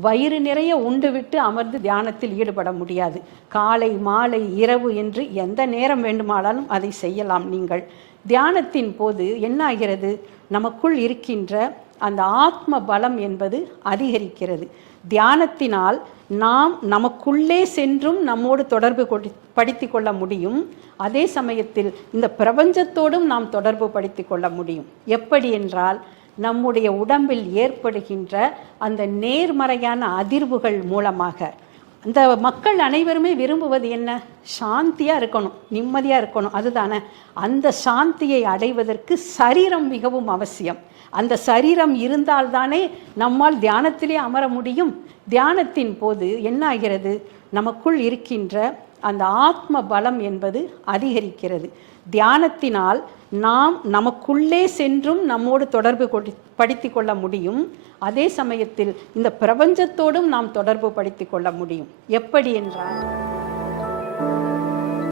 வயிறு நிறைய உண்டு விட்டு அமர்ந்து தியானத்தில் ஈடுபட முடியாது. காலை மாலை இரவு என்று எந்த நேரம் வேண்டுமானாலும் அதை செய்யலாம் நீங்கள். தியானத்தின் போது என்ன ஆகிறது? நமக்குள் இருக்கின்ற அந்த ஆத்ம பலம் என்பது அதிகரிக்கிறது. தியானத்தினால் நாம் நமக்குள்ளே சென்றும் நம்மோடு தொடர்பு கொடி படுத்தி கொள்ள முடியும். அதே சமயத்தில் இந்த பிரபஞ்சத்தோடும் நாம் தொடர்பு படுத்தி கொள்ள முடியும். எப்படி என்றால் நம்முடைய உடம்பில் ஏற்படுகின்ற அந்த நேர்மறையான அதிர்வுகள் மூலமாக. அந்த மக்கள் அனைவருமே விரும்புவது என்ன? சாந்தியாக இருக்கணும் நிம்மதியாக இருக்கணும். அதுதானே. அந்த சாந்தியை அடைவதற்கு சரீரம் மிகவும் அவசியம். அந்த சரீரம் இருந்தால்தானே நம்மால் தியானத்திலே அமர முடியும். தியானத்தின் போது என்ன ஆகிறது? நமக்குள் இருக்கின்ற அந்த ஆத்ம பலம் என்பது அதிகரிக்கிறது. தியானத்தினால் நாம் நமக்குள்ளே சென்றும் நம்மோடு தொடர்பு படுத்தி கொள்ள முடியும். அதே சமயத்தில் இந்த பிரபஞ்சத்தோடும் நாம் தொடர்பு படுத்தி கொள்ள முடியும். எப்படி என்றால்